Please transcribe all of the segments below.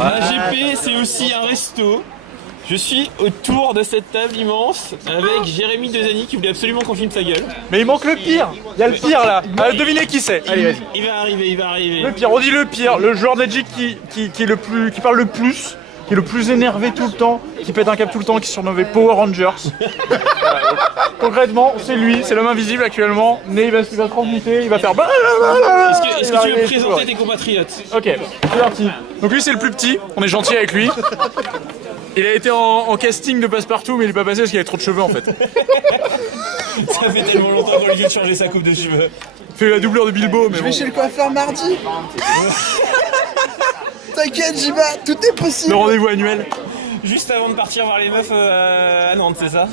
Un GP, c'est aussi un resto. Je suis autour de cette table immense avec Jérémy Dezani qui voulait absolument qu'on filme sa gueule. Mais il manque le pire. Il y a le pire là. Devinez qui c'est. Allez, vas-y. Il va arriver, il va arriver. Le pire, on dit le pire. Le joueur Magic qui est le plus, qui parle le plus, qui est le plus énervé tout le temps, qui pète un câble tout le temps, qui est surnommé Power Rangers. Concrètement, c'est lui, c'est l'homme invisible actuellement. Mais il va transmuter, il va faire. Est-ce que tu veux présenter tes compatriotes? Ok, c'est parti. Donc lui c'est le plus petit, on est gentil avec lui. Il a été en casting de Passepartout mais il est pas passé parce qu'il avait trop de cheveux en fait. Ça fait tellement longtemps qu'on lui dit de changer sa coupe de cheveux. Il fait la doublure de Bilbo mais Je bon. vais chez le coiffeur mardi. T'inquiète Jiba, tout est possible. Le rendez-vous annuel. Juste avant de partir voir les meufs à Nantes, c'est ça?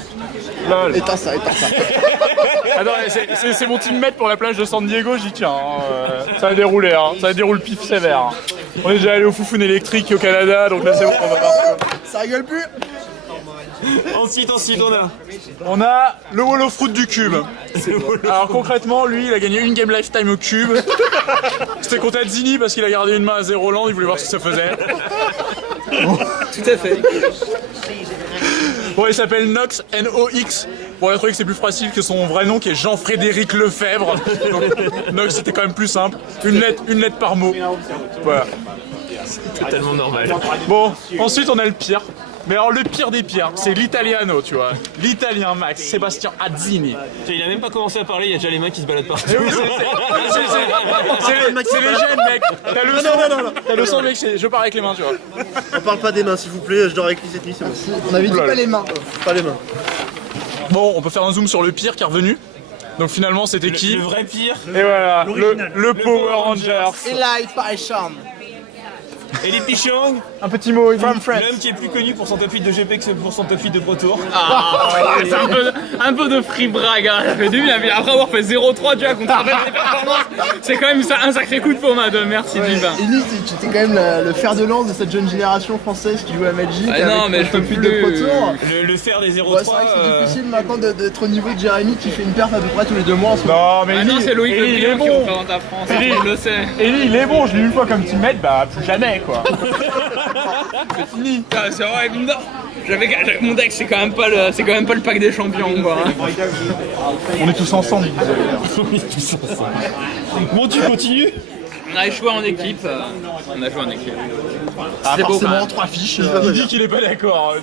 Éteins ça. Attends, c'est mon teammate pour la plage de San Diego, j'y tiens. Ça va dérouler, ça va dérouler pif sévère. On est déjà allé au Foufoune électrique au Canada, donc là c'est bon, on va partir. Ça rigole plus. Ensuite, on a le Wall of Fruit du cube. Alors concrètement, lui, il a gagné une game lifetime au cube. C'était contre Azzini parce qu'il a gardé une main à 0 land, il voulait voir ce que ça faisait. Tout à fait. Bon, il s'appelle Nox, N-O-X. Bon, le truc c'est plus facile que son vrai nom qui est Jean-Frédéric Lefebvre. Donc, Nox c'était quand même plus simple. Une lettre par mot. Voilà. C'est totalement normal. Bon, ensuite on a le pire. Mais alors le pire des pires, c'est l'italiano, tu vois. L'italien Max, Sébastien Azzini. Il a même pas commencé à parler, il y a déjà les mains qui se baladent partout. Eh oui, c'est les gènes, mec. T'as le sang, mec. Je pars avec les mains, tu vois. On parle pas des mains, s'il vous plaît, je dors avec lui cette nuit, c'est bon. On avait dit pas les mains. Pas les mains. Bon, on peut faire un zoom sur le pire qui est revenu. Donc finalement, c'était qui? Le vrai pire. Et voilà, le Power Rangers. Eli Paisham. Et les Pichong, Un petit mot, l'homme qui est plus connu pour son top 8 de GP que pour son top 8 de Pro Tour. C'est un peu de free brag, hein. Ça fait du bien. Après avoir fait 0-3 déjà contre les performances, c'est quand même un sacré coup de pommade. Merci Divin. Eli, tu étais quand même le fer de lance de cette jeune génération française qui joue à Magic. Ah non, avec mais je peux le plus de Pro Tour. Le faire des 0-3. Ouais, c'est vrai que c'est difficile maintenant d'être au niveau de Jérémy qui fait une perf à peu près tous les 2 mois en ce moment. Non, mais Ah non, c'est Loïc Le il est Briand qui bon. représente la France, Eli. on le sait. Eli, il est bon, je l'ai eu une fois comme teammate, bah plus jamais, quoi. C'est fini. Ah, c'est vrai, non. Mon deck, c'est quand même pas le pack des champions, quoi. Hein. On est tous ensemble. Bon, tu continues? On a joué en équipe. Ah, C'est beau, quand forcément même. 3 fiches. Il dit qu'il est pas d'accord.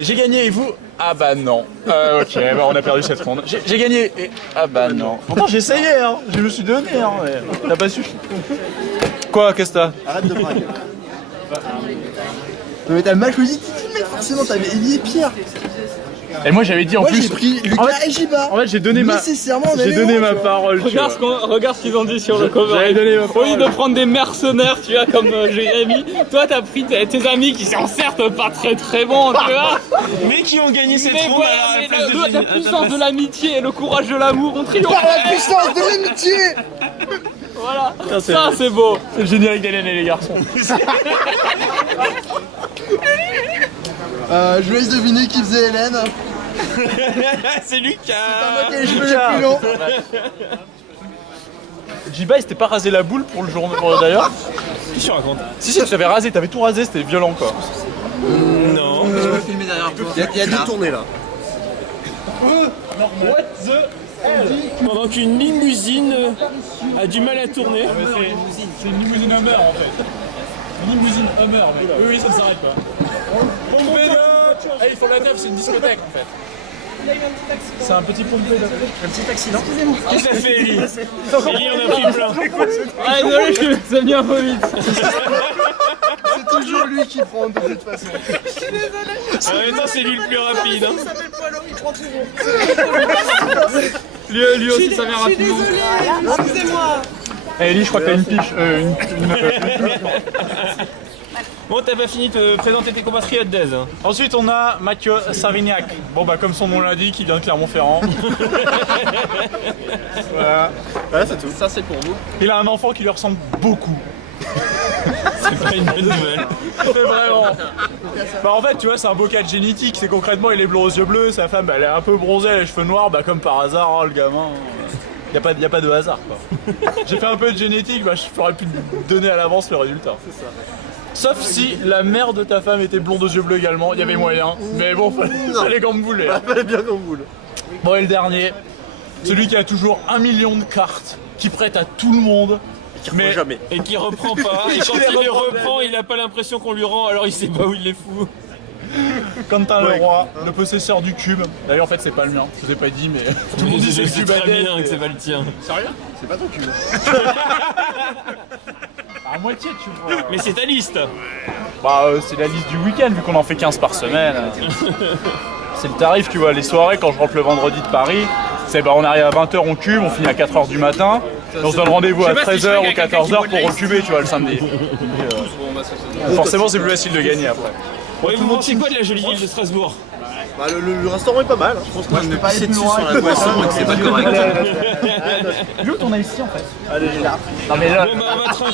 J'ai gagné et vous? Ah bah non. Ok, bah on a perdu cette ronde. J'ai gagné et... Ah bah non. Pourtant j'essayais, hein. Je me suis donné, hein. Mais t'as pas su. Quoi, qu'est-ce que t'as? Arrête de braguer. Mais t'as mal choisi tes teammates, forcément, t'avais Eli et Pierre. Et moi j'avais dit en Moi plus... j'ai pris Lucas et Jiba. En fait j'ai donné Nécessairement, on J'ai allait donné loin, ma tu vois. parole. tu vois. Regarde ce qu'ils ont dit sur le cover. J'avais donné ma Au lieu de prendre des mercenaires, tu vois, comme Jérémy, toi t'as pris tes amis qui sont certes pas très bons, tu vois. Mais qui ont gagné cette Mais ronde voilà, à la mais place de la Génie- puissance de l'amitié et le courage de l'amour ont triomphé. Par la puissance de l'amitié. Voilà, ça c'est beau. C'est le générique d'Hélène et les garçons. Je vous laisse deviner qui faisait Hélène. C'est Lucas. Pas moi qui ai les cheveux les plus longs. Jiba il s'était pas rasé la boule pour le jour d'ailleurs. Qu'est-ce que tu racontes? Si tu t'avais rasé, t'avais tout rasé, c'était violent quoi. Non. Il y a 2 tournées là. Pendant qu'une limousine a du mal à tourner. C'est une limousine Hummer en fait. Une limousine Hummer, mec. Oui, ça s'arrête quoi. Ils font la neuf, c'est une discothèque en fait. C'est un petit pompé là. Un petit accident. Qu'est-ce que ça fait, Eli? Eli, on a pris plein. Ah désolé, c'est bien un peu vite. C'est toujours lui qui prend de toute façon. En même temps, c'est lui le plus rapide. Hein. Lui aussi ça vient rapidement. Eh Ellie, je crois que t'as une piche. Bon, t'as pas fini de présenter tes compatriotes d'Aise. Ensuite, on a Mathieu Savignac. Bon, bah, comme son nom l'indique, il vient de Clermont-Ferrand. Voilà. Ouais, c'est tout. Ça c'est pour vous. Il a un enfant qui lui ressemble beaucoup. C'est pas une bonne nouvelle. C'est vraiment. Bah, en fait, tu vois, c'est un beau cas de génétique. C'est concrètement, il est blond aux yeux bleus. Sa femme, elle est un peu bronzée, elle a les cheveux noirs. Bah, comme par hasard, hein, le gamin. Y a pas de hasard, quoi. J'ai fait un peu de génétique, bah, je pourrais plus donner à l'avance le résultat. C'est ça. Sauf si la mère de ta femme était blonde aux yeux bleus également, il y avait moyen. Mais bon, fallait comme vous voulez. Fallait bien qu'on boule. Bon, et le dernier, celui qui a toujours 1 million de cartes, qui prête à tout le monde. Mais jamais. Et qui reprend pas. Et quand il les reprend, il a pas l'impression qu'on lui rend, alors il sait pas où il les fout. Quentin Leroy, le possesseur du cube. D'ailleurs, en fait, c'est pas le mien, je vous ai pas dit, mais tout le monde dit Je c'est le sais cube très Adèle, bien et- que c'est pas le tien. Sérieux? C'est pas ton cul. À moitié, tu vois. Mais c'est ta liste. Bah, c'est la liste du week-end, vu qu'on en fait 15 par semaine. C'est le tarif, tu vois. Les soirées, quand je rentre le vendredi de Paris, c'est bah, on arrive à 20h, on cube, on finit à 4h du matin. Et on se donne rendez-vous à Je sais pas si 13h je ou sais qu'il y a quelqu'un 14h qui pour voit recuber, tu vois, le samedi. Forcément, c'est plus facile de gagner après. Ouais, vous pensez quoi de la jolie ville de Strasbourg? Bah, le restaurant est pas mal. Hein. Je pense qu'on va me pas pisser aller plus dessus loin sur la avec boisson toi. et que c'est pas correct. L'autre, on a ici en fait. Allez, là. Non mais là. Bon bah on va